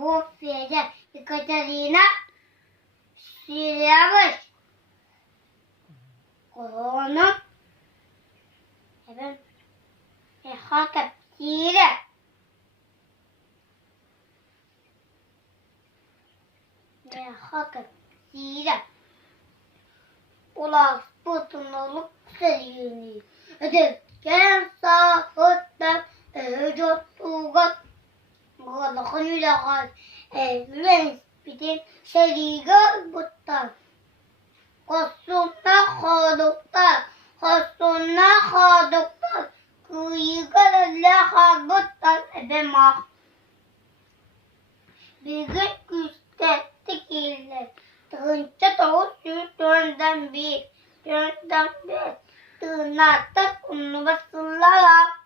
bu fiyede Ekaterina Silyamış. Onun efendim hakikaten hakikaten ulan sputunu seriyor. Ödürken sağlıktan ödür tuğat Allah'ın ilahı evlen bitin seriyor buttan. Kosunna xadukta kıyıgarla xaduktan edemah. Bir gün küstettik ile tığınca tavuk dönden bir tığınatta kunu basılarak